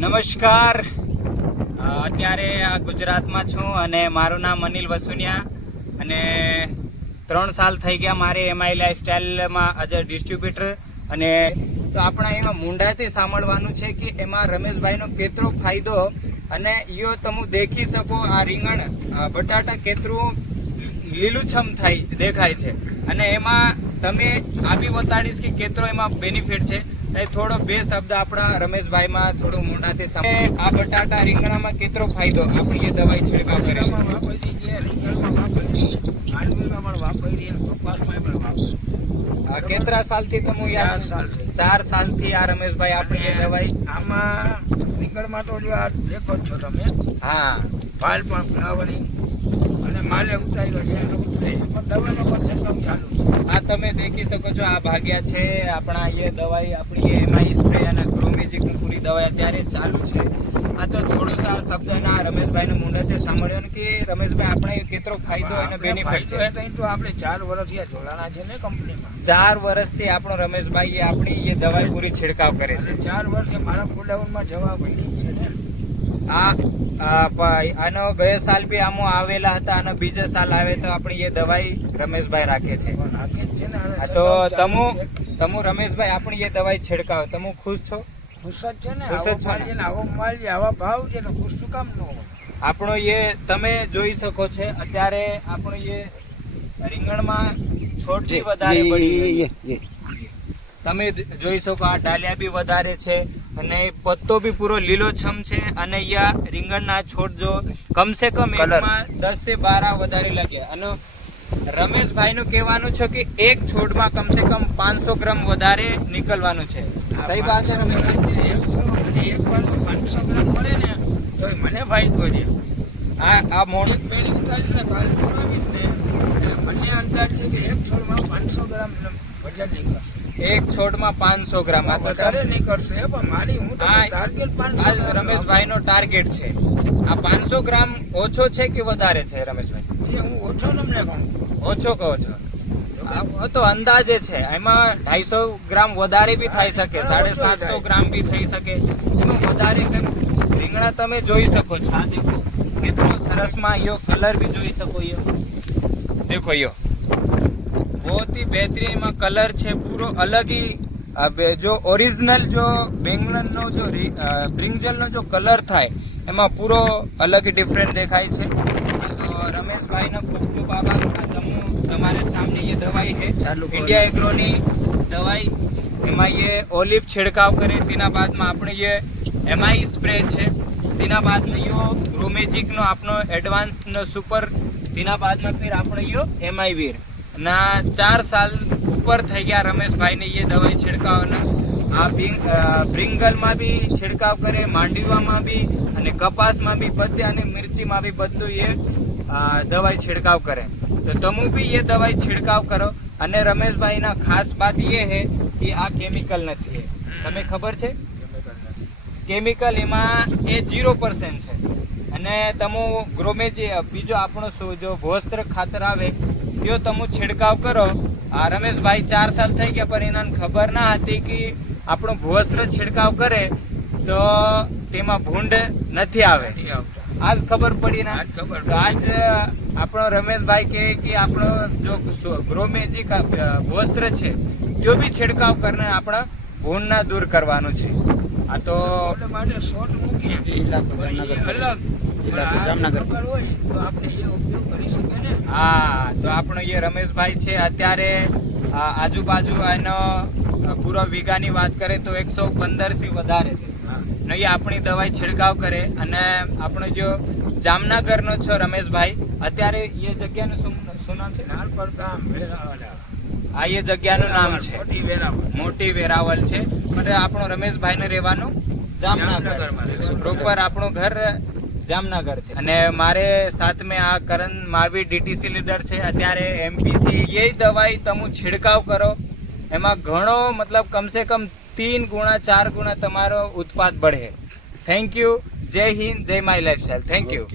નમસ્કાર. અત્યારે આ ગુજરાતમાં છું અને મારું નામ અનિલ વસુનિયા અને ત્રણ સાલ થઈ ગયા મારે એમઆઈ લાઈફસ્ટાઈલમાં આજે ડિસ્ટ્રીબ્યુટર અને તો આપણે એમાં મુંડાથી સાંભળવાનું છે કે એમાં રમેશભાઈનો કેટલો ફાયદો અને યો તમે દેખી શકો આ રીંગણ બટાટા કેટલું લીલુંછમ થાય, દેખાય છે. અને એમાં તમે આ બી બતાડીશ કે કેટલો એમાં બેનિફિટ છે. એ થોડો બે શબ્દ આપણા રમેશભાઈમાં થોડું મોઢાથી. આ બટાટા રીંગણામાં કેટલો ફાયદો આપણી એ દવાઈ છિડકાવ કરે છે વાપરી છે રીંગણમાં વાપરી માંડવીમાં પણ વાપરી કપાસમાં પણ વાપરી આ કેટલા સાલથી તમે યાદ? સાલથી. ચાર સાલથી આ રમેશભાઈ આપણી એ દવાઈ આમાં રીંગણમાં તો જો આ દેખો છો તમે હા ફાલ પણ ફ્લાવરિંગ માલે ઉતાર્યો છે પણ દવાનો પણ ચાલુ છે. આ તમે દેખી શકો છો આ ભાગ્યા છે આપણા એ દવાઈ આપણી એમઆઈ સ્પ્રે અને ગ્રોમેજિક પૂરી દવાઈ અત્યારે ચાલુ છે. આ તો થોડો સા શબ્દના રમેશભાઈને મુંડતે સાંભળ્યો ને કે રમેશભાઈ આપણે કેટલો ફાયદો અને બેનિફિટ છે. તો આપણે ચાર વર્ષથી આ જોડાણા છે ને કંપનીમાં. ચાર વર્ષથી આપણો રમેશભાઈ આપણી એ દવાઈ પૂરી છિડકાવ કરે છે. ચાર વર્ષે મારા ગોડાઉનમાં જવા પડી છે ને. આ આનો ગયા સાલ બી આમો આવેલા હતા અને બીજા સાલ આવે તો આપણી એ દવાઈ રમેશભાઈ રાખે છે. તો તમુ તમુ રમેશભાઈ આપણી એ દવાઈ છેડકાવ. તમુ ખુશ છો? ખુશ જ છે ને? ખુશ જ છો ને? આવો માલ છે આવા ભાવ છે ને ખુશ શું કામ ન હોય? આપણો એ તમે જોઈ શકો છે અત્યારે આપણો એ રીંગણમાં છોડથી વધારે પડી તમે જોઈ શકો આ ડાલિયા બી વધારે છે. અને પત્તો બી પૂરો લીલોછમ છે અને અહીંયા રીંગણના છોડ જો કમસે કમ. એકમાં દસથી બાર વધારે લાગે. અને રમેશભાઈનું કહેવાનું છે કે એક છોડમાં કમસે કમ પાંચસો ગ્રામ વધારે નીકળવાનું છે. સહી વાત છે રમેશભાઈ. એક પાંચસો ગ્રામ મળે ને તો મને ફાયદો છે આ આ મોણ એક પેઢી ઉતારીને કાલ પુરાવીશ ને એટલે મને અંદાજ છે કે એક છોડમાં પાંચસો ગ્રામ વજન નીકળશે. એક છોડમાં પાંચસો ગ્રામ. આ તો વધારે નીકળશે પણ મારી હું ટાર્ગેટ પાંચસો રમેશભાઈ નો ટાર્ગેટ છે. આ પાંચસો ગ્રામ ઓછો છે કે વધારે છે રમેશભાઈ? હું ઓછો તમને કહું. ઓછો કહો છો. આ તો અંદાજે છે. એમાં ઢાઈસો ગ્રામ વધારે બી થઈ શકે સાડે સાતસો ગ્રામ બી થઈ શકે. એમાં વધારે કેમ? રીંગણા તમે જોઈ શકો છો. આ દેખો. કેટલો સરસમાં યો કલર બી જોઈ શકો યો દેખો યો बहुत ही बेहतरीन એમાં કલર છે પૂરો અલગ ही આ બે- જો ઓરિજિનલ જો બેંગલનો જો રી- અ, બ્રિંજલનો જો કલર થાય એમાં પૂરો અલગ ડિફરન્ટ દેખાય છે તો રમેશભાઈનો ખૂબ ખૂબ આભાર આ તમો તમારે સામને ये દવાઈ है ચાલુ કરો. इंडिया एग्रोनी દવાઈ એમાં ये ઓલિવ છિડકાવ કરે તેના બાદમાં આપણે ये એમઆઈ સ્પ્રે છે તેના બાદમાં યો ગ્રોમેજિકનો આપણો એડવાન્સનો સુપર તેના બાદમાં ફિર આપણે યો એમઆઈ વીર ના ચાર સાલ ઉપર થઈ ગયા રમેશભાઈને એ દવાઈ છિડકાવના આ બ્રિંગલમાં બી છિડકાવ કરે માંડવીમાં બી અને કપાસમાં બી બધે અને મિર્ચીમાં બી બધું એ દવાઈ છિડકાવ કરે. તો તમે બી એ દવાઈ છિડકાવ કરો અને રમેશભાઈના ખાસ વાત એ હે કે આ કેમિકલ નથી તમે ખબર છે? કેમિકલ એમાં એ જીરો પર્સન્ટ છે. અને તમે ગ્રોમેજ બીજો આપણો જો ભોસ્ત્ર ખાતર આવે જો તમે છિડકાવ કરો. આ રમેશભાઈ ચાર સાલ થઈ ગયા પણ એનાને ખબર ના હતી કે આપણું ભૂવસ્ત્ર છિડકાવ કરે તો તેમાં ભૂંડ નથી આવે. આજ ખબર પડી ના. આજ આપણો રમેશભાઈ કહે કે આપણો જો ગ્રોમેજી ભૂવસ્ત્ર છે ત્યો બી છિડકાવ કરીને આપણા ભૂંડના દૂર કરવાનું છે. આ તો માટે શોર્ટ મૂક્યા. જામનગર હોય તો આપણે એ હા તો આપણો એ રમેશભાઈ છે અત્યારે આજુબાજુ એનો પૂરો વીઘાની વાત કરે તો એકસો પંદરથી વધારે છે. નહીં આપણી દવાઈ છિડકાવ કરે અને આપણો જો જામનગરનો છો રમેશભાઈ અત્યારે એ જગ્યાનું શું શું નામ છે? નાન પર આ એ જગ્યાનું નામ છે. મોટી વેરાવળ. મોટી વેરાવલ છે. અને આપણો રમેશભાઈને રહેવાનું જામનગર. પ્રોપર આપણું ઘર જામનગર છે. અને મારે સાથ મેં આ કરણ માવી ડીટીસી લીડર છે. અત્યારે એમપી થી એ દવાઈ તમે છિડકાવ કરો. એમાં ઘણો મતલબ કમસે કમ તીન ગુણા, ચાર ગુણા તમારો ઉત્પાદ બઢે. થેન્ક યુ જય હિન્દ, જય માય લાઈફસ્ટાઈલ થેન્ક યુ.